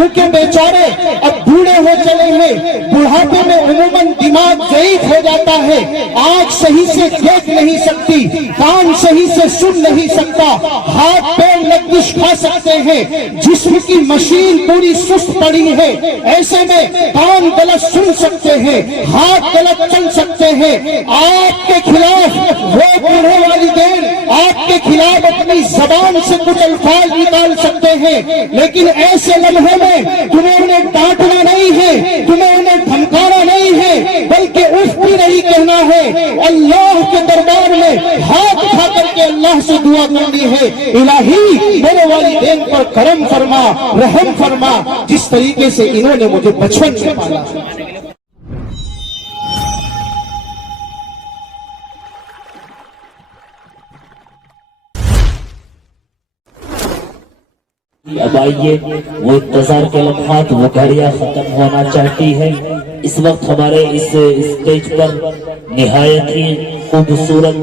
کیونکہ بیچارے اب بوڑھے ہو چلے ہیں، بڑھاپے میں عموماً دماغ ضعیف ہو جاتا ہے، آنکھ صحیح سے دیکھ نہیں سکتی، کان صحیح سے سن نہیں سکتا، ہاتھ پیر لغزش کھا سکتے ہیں، جسم کی مشین پوری سست پڑی ہے، ایسے میں کان غلط سن سکتے ہیں، ہاتھ غلط چل سکتے ہیں۔ آپ کے خلاف وہ بوڑھے والدین آپ کے خلاف اپنی زبان سے کچھ الفاظ نکال سکتے ہیں، لیکن ایسے لمحے میں تمہیں انہیں ڈانٹنا نہیں ہے، تمہیں انہیں دھمکانا نہیں ہے، بلکہ اف بھی نہیں کہنا ہے، اللہ کے دربار میں ہاتھ اٹھا کر کے اللہ سے دعا کرنی ہے، الہی میرے والدین پر کرم فرما، رحم فرما، جس طریقے سے انہوں نے مجھے بچپن سے پالا۔ اب آئیے وہ انتظار کے لمحات، وہ گھڑیاں ختم ہونا چاہتی ہے۔ اس وقت ہمارے اس اسٹیج پر نہایت ہی خوبصورت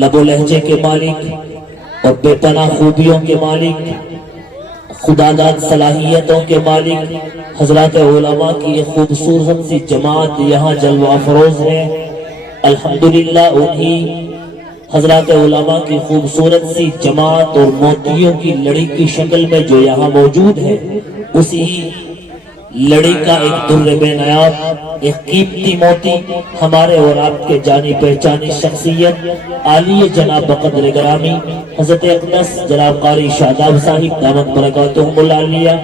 لب و لہجے کے مالک اور بے پناہ خوبیوں کے مالک، خدا داد صلاحیتوں کے مالک حضرات علماء کی ایک خوبصورت سی جماعت یہاں جلوہ افروز ہے۔ الحمدللہ انہی حضرات علماء کی خوبصورت سی جماعت اور موتیوں کی لڑی کی شکل میں جو یہاں موجود ہے، اسی لڑی کا ایک در بے نیاب، ایک قیمتی موتی ہمارے اور آپ کے جانی پہچانی شخصیت عالی جناب بقدر گرامی حضرت اقدس جناب قاری شاداب صاحب دامت برکاتہم العالیہ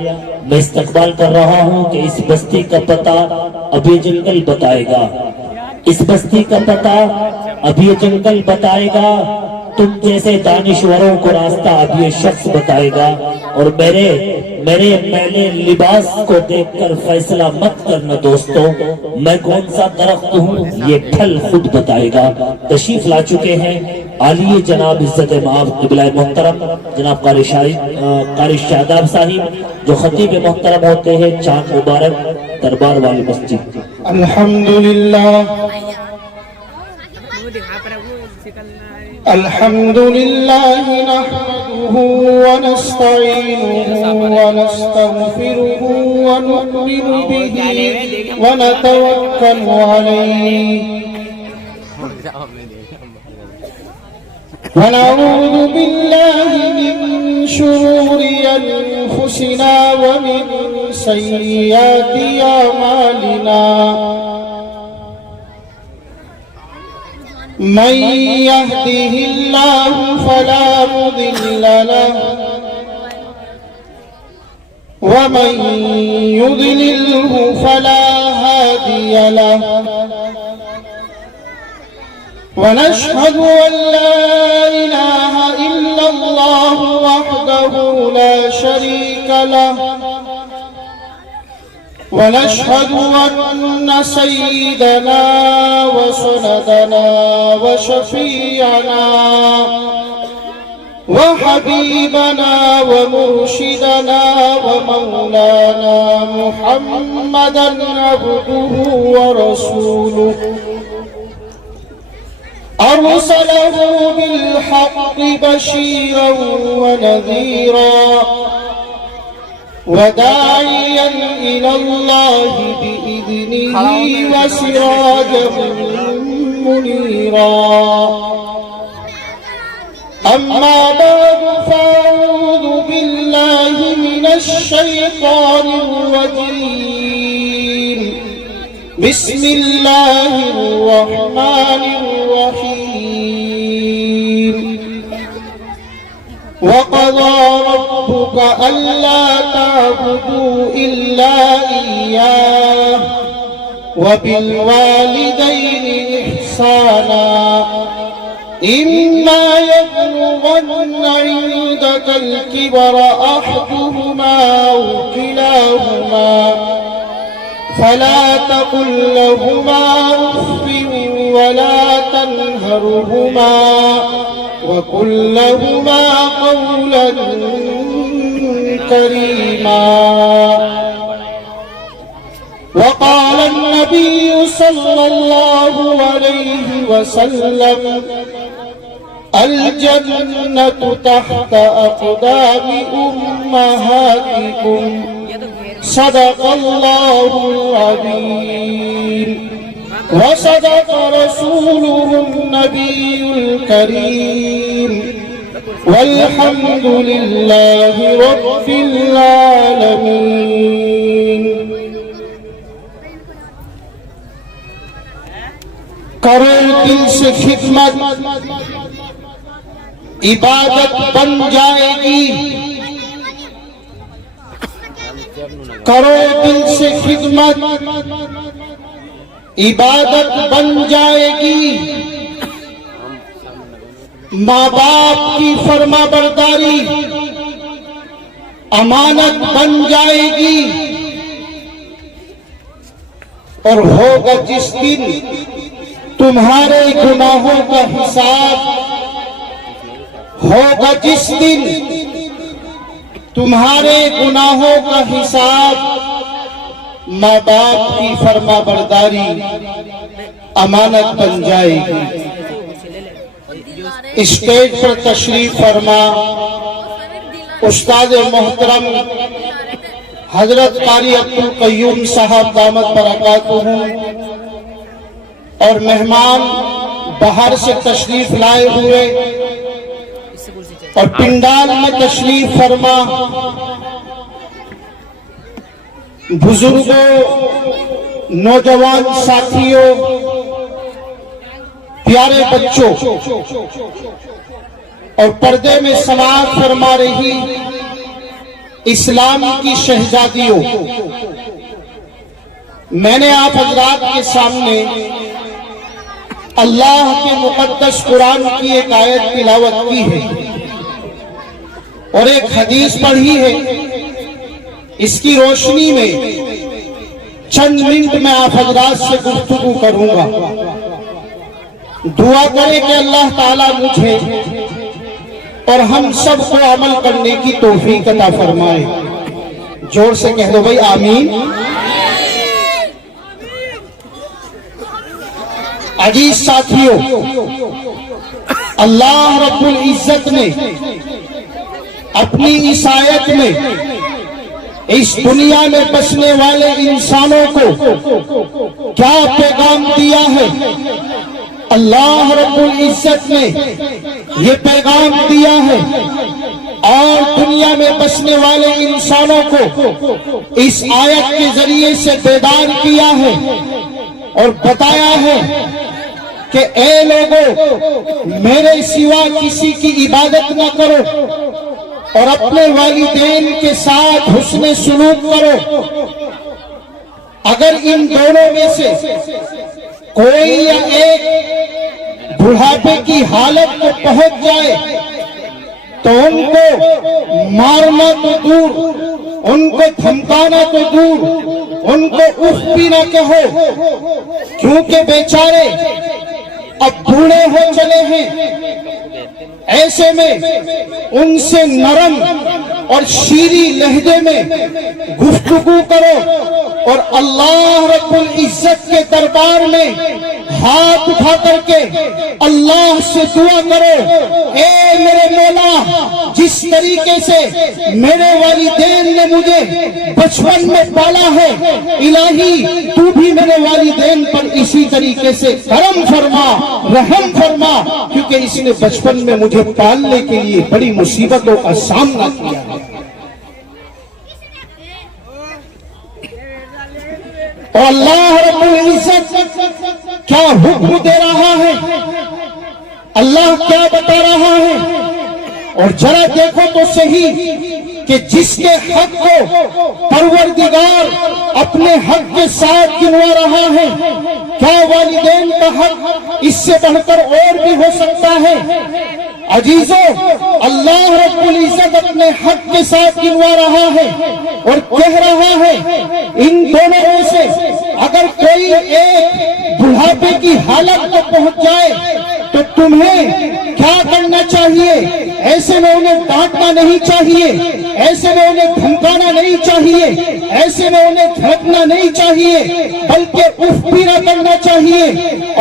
میں استقبال کر رہا ہوں کہ اس بستی کا پتہ ابھی جنگل بتائے گا، اس بستی کا پتہ اب یہ جنگل بتائے گا، تم جیسے دانشوروں کو راستہ اب یہ شخص بتائے گا، اور میرے میلے لباس کو دیکھ کر فیصلہ مت کرنا دوستوں، میں کون سا درخت ہوں یہ پھل خود بتائے گا۔ تشریف لا چکے ہیں عالی جناب عزت مآب قبلہ محترم جناب قاری شاداب صاحب جو خطیب محترم ہوتے ہیں چاند مبارک دربار والی مسجد۔ الحمدللہ الحمدللہ نحمده ونستعینه ونستغفره ونؤمن به ونتوکل علیہ ونعوذ باللہ من شرور انفسنا ومن سیئات اعمالنا من يهده الله فلا مضل له ومن يضلله فلا هادي له ونشهد أن لا إله إلا الله وحده لا شريك له ونشهد أن سيدنا وسندنا وشفيعنا وحبيبنا ومرشدنا ومولانا محمدا عبده ورسوله أرسله بالحق بشيرا ونذيرا وداعيا إلى الله بإذنه وسراجا منيرا أما بعد فأعوذ بالله من الشيطان الرجيم بسم الله الرحمن الرحيم وقضى ربك ألا تعبدوا إلا إياه وبالوالدين إحسانا إما يبلغن عندك الكبر أحدهما أو كلاهما فلا تقل لهما أف ولا تنهرهما وقل لهما قولا كريما وقال النبي صلى الله عليه وسلم الجنة تحت أقدام أمهاتكم صدق اللہ العظیم وصدق رسوله النبی الکریم والحمد للہ رب العالمین۔ کرو دل سے خدمت، عبادت بن جائے گی۔ کرو دل سے خدمت، عبادت بن جائے گی۔ ماں باپ کی فرما برداری امانت بن جائے گی، اور ہوگا جس دن تمہارے گناہوں کا حساب، ہوگا جس دن تمہارے گناہوں کا حساب، ماں باپ کی فرما برداری امانت بن جائے گی۔ اسٹیج پر تشریف فرما استاد محترم حضرت قاری عبدالقیوم صاحب دامت برکاتہ، اور مہمان باہر سے تشریف لائے ہوئے اور پنڈال میں تشریف فرما بزرگوں، نوجوان ساتھیوں، پیارے بچوں اور پردے میں سماعت فرما رہی اسلام کی شہزادیوں، میں نے آپ حضرات کے سامنے اللہ کے مقدس قرآن کی ایک آیت تلاوت کی ہے اور ایک حدیث پڑھی ہے۔ اس کی روشنی میں چند منٹ میں آپ حضرات سے گفتگو کروں گا۔ دعا کریں کہ اللہ تعالیٰ مجھے اور ہم سب کو عمل کرنے کی توفیق عطا فرمائے۔ زور سے کہہ دو بھائی آمین۔ عزیز ساتھیوں، اللہ رب العزت نے اپنی اس آیت میں اس دنیا میں بسنے والے انسانوں کو کیا پیغام دیا ہے؟ اللہ رب العزت نے یہ پیغام دیا ہے اور دنیا میں بسنے والے انسانوں کو اس آیت کے ذریعے سے بیدار کیا ہے اور بتایا ہے کہ اے لوگوں، میرے سوا کسی کی عبادت نہ کرو اور اپنے والدین کے ساتھ حسن سلوک کرو۔ اگر ان دونوں میں سے کوئی یا ایک بڑھاپے کی حالت کو پہنچ جائے تو ان کو مارنا تو دور، ان کو دھمکانا تو دور، ان کو اف بھی نہ کہو، کیونکہ بیچارے اب بوڑھے ہو چلے ہیں۔ ایسے میں ان سے نرم اور شیریں لہجے میں گفتگو کرو اور اللہ رب العزت کے دربار میں ہاتھ اٹھا کر کے اللہ سے دعا کرو، اے میرے مولا، جس طریقے سے میرے والدین نے مجھے بچپن میں پالا ہے، الہی تو بھی میرے والدین پر اسی طریقے سے کرم فرما، رحم فرما، کیونکہ اس نے بچپن میں مجھے پالنے کے لیے بڑی مصیبتوں کا سامنا کیا ہے۔ اور اللہ رب العزت کیا حکم دے رہا ہے، اللہ کیا بتا رہا ہے، اور ذرا دیکھو تو صحیح کہ جس کے حق کو پروردگار اپنے حق کے ساتھ گنوا رہا ہے، کیا والدین کا حق اس سے بڑھ کر اور بھی ہو سکتا ہے؟ عزیزوں، اللہ رب العزت اپنے حق کے ساتھ گنوا رہا ہے اور کہہ رہا ہے ان دونوں میں سے اگر کوئی ایک بڑھاپے کی حالت کو پہنچ جائے تو تمہیں کیا کرنا چاہیے؟ ایسے میں انہیں ڈانٹنا نہیں چاہیے، ایسے میں انہیں دھمکانا نہیں چاہیے، ایسے میں انہیں دھڑکنا نہیں چاہیے، بلکہ اف بھی نہ کرنا چاہیے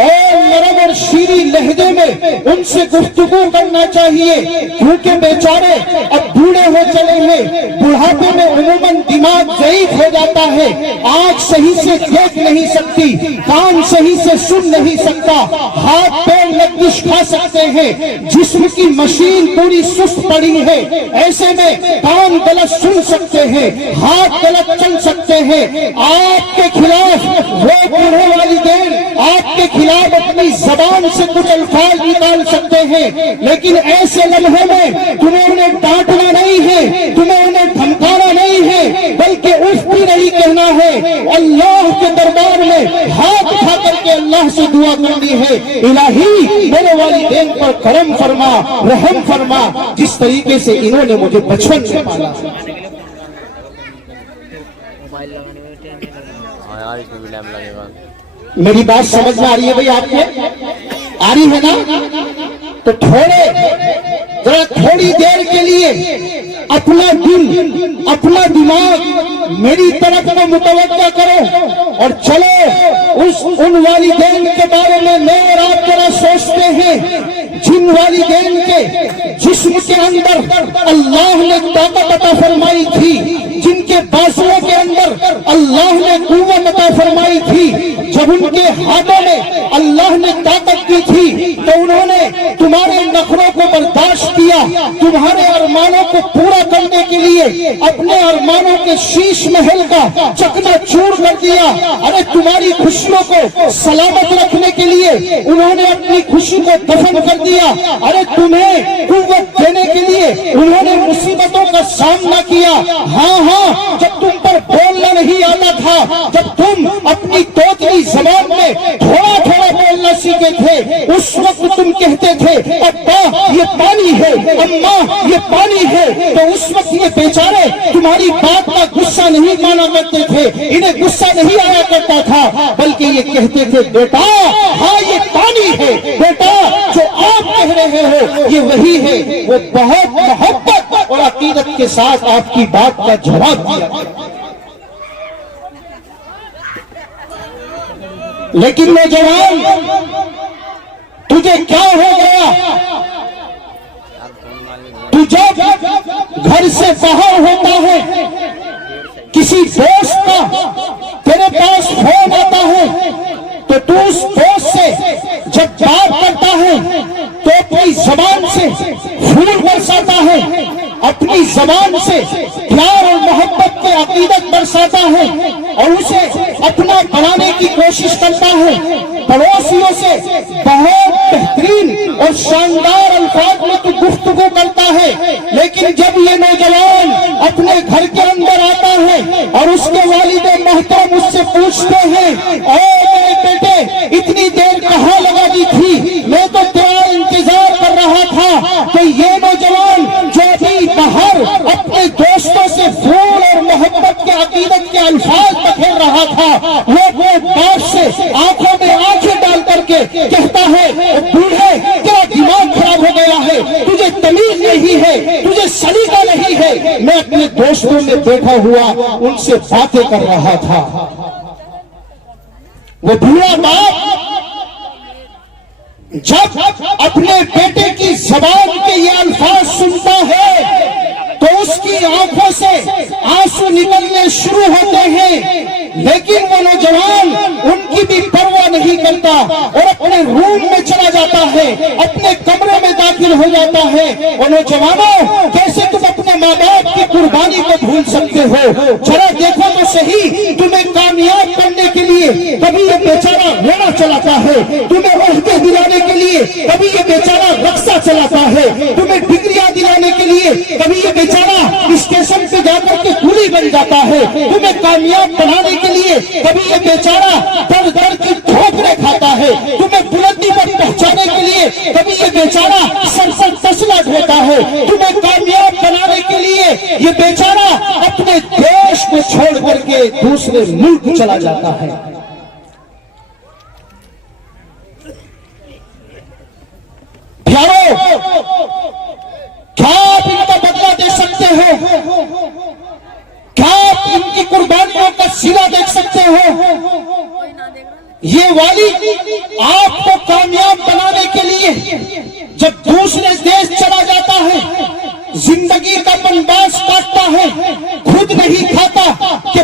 اور نرم اور شیریں لہجے میں ان سے گفتگو کرنا چاہیے، کیونکہ بیچارے اب بوڑھے ہو چلے ہیں، بڑھاپے میں عموماً دماغ ضعیف ہو جاتا ہے، آنکھ صحیح سے دیکھ نہیں سکتی، کان صحیح سے سن نہیں سکتا، ہاتھ پیر لغزش کھا سکتے ہیں، جسم کی مشین پوری سست پڑی ہے، ایسے میں کان غلط سن سکتے ہیں، ہاتھ غلط چل سکتے ہیں، آپ کے خلاف وہ بوڑھے والدین آپ کے خلاف اپنی زبان سے کچھ الفاظ نکال سکتے ہیں، لیکن ایسے لمحے میں تمہیں انہیں ڈانٹنا نہیں ہے، تمہیں انہیں دھمکانا نہیں ہے، بلکہ اف بھی نہیں کہنا ہے، اللہ کے دربار میں ہاتھ اٹھا کر کے اللہ سے دعا کرنی ہے، الہی میرے والدین پر کرم فرما، رحم فرما، جس طریقے سے انہوں نے مجھے بچپن سے پالا۔ میری بات سمجھ میں آ رہی ہے بھائی آپ کو؟ آ رہی ہے نا؟ تو ذرا تھوڑی دیر کے لیے اپنا دل اپنا دماغ میری طرف کو متوجہ کرو اور چلو ان والدین کے بارے میں اور آپ ذرا سوچتے ہیں جن والدین کے جسم کے اندر اللہ نے طاقت عطا فرمائی تھی، جن کے بازوؤں کے اندر اللہ نے قوت عطا فرمائی تھی، جب ان کے ہاتھوں میں اللہ نے طاقت دی تھی تو انہوں نے تمہارے نخروں کو برداشت کیا، تمہارے ارمانوں کو پورا کرنے کے لیے اپنے ارمانوں کے شیش محل کا چکنا چور کر دیا، ارے تمہاری خوشیوں کو سلامت رکھنے کے لیے انہوں نے اپنی خوشی کو دفن کر دیا، ارے تمہیں قوت دینے کے لیے انہوں نے مصیبتوں کا سامنا کیا، ہاں جب تم پر بولنا نہیں آتا تھا، جب تم اپنی توتلی زبان میں تھوڑا تھوڑا بولنا سیکھے تھے، اس وقت تم کہتے تھے ابا یہ پانی ہے، اماں یہ پانی ہے، تو اس وقت یہ بیچارے تمہاری بات کا غصہ نہیں مانا کرتے تھے، انہیں غصہ نہیں آیا کرتا تھا، بلکہ یہ کہتے تھے بیٹا ہاں یہ پانی ہے، بیٹا جو آپ کہہ رہے ہو یہ وہی ہے، وہ بہت محبت اور عقیدت کے ساتھ آپ کی بات کا جواب دیا۔ لیکن نوجوان تجھے کیا ہو گیا؟ تو جب گھر سے باہر ہوتا ہے کسی دوست کا تیرے پاس فون آتا ہے تو اس دوست سے جب بات کرتا ہے تو اپنی زبان سے پھول برساتا ہے، اپنی زبان سے پیار اور محبت کے عقیدت برساتا ہے اور اسے اپنا بنانے کی کوشش کرتا ہے، پڑوسیوں سے بہت بہترین اور شاندار الفاظ میں تو گفتگو کرتا ہے، لیکن جب یہ نوجوان اپنے گھر کے اندر آتا ہے اور اس کے والد محترم اس سے پوچھتے ہیں اے میرے بیٹے اتنی دیر کہاں لگا دی تھی، میں تو تیرا انتظار کر رہا تھا، کہ یہ نوجوان جو ابھی باہر اپنے دوستوں سے پھول اور محبت کے عقیدت کے الفاظ بکھیر رہا تھا، وہ باپ سے آنکھوں میں آنکھیں ڈال کر کے کہتا ہے بوڑھے تیرا دماغ خراب ہو گیا ہے، تجھے تمیز نہیں ہے، تجھے سلیقہ نہیں ہے، میں اپنے دوستوں میں بیٹھا ہوا ان سے باتیں کر رہا تھا۔ وہ بوڑھا باپ جب اپنے بیٹے کی زبان کے یہ الفاظ سنتا ہے تو اس کی آنکھوں سے آنسو نکلنے شروع ہوتے ہیں، لیکن وہ نوجوان ان کی بھی پرواہ نہیں کرتا اور اپنے روم میں چلا جاتا ہے، اپنے کمرے میں داخل ہو جاتا ہے۔ اور نوجوانوں کیسے تم اپنے ماں باپ کی قربانی کو بھول سکتے ہو؟ ذرا دیکھو تو صحیح، تمہیں کامیاب کرنے کے لیے کبھی یہ بیچارہ رونا چلاتا ہے، تمہیں عہدے دلانے کے لیے کبھی یہ بیچارہ رقصہ چلاتا ہے، تمہیں ڈگریاں دلانے کے لیے کبھی یہ بیچارہ اسٹیشن پہ جا کر کے کولی بن جاتا ہے، تمہیں کامیاب بنانے کے لیے کبھی یہ بیچارہ در در کی ٹھوکریں کھاتا ہے، تمہیں بلندی پر پہنچانے کے لیے کبھی یہ بیچارہ سر سر تسلا ڈھوتا ہے، تمہیں کامیاب بنانے کے لیے یہ بیچارہ اپنے دیش کو چھوڑ کر کے دوسرے ملک چلا جاتا ہے۔ پیارو کیا آپ ان کا بدلہ دے سکتے ہو؟ کیا آپ ان کی قربانیوں کا صلہ دیکھ سکتے ہو؟ یہ والد آپ کو کامیاب بنانے کے لیے جب دوسرے دیش چلا جاتا ہے، زندگی کا بنداز کاٹتا ہے، خود نہیں کھاتا کہ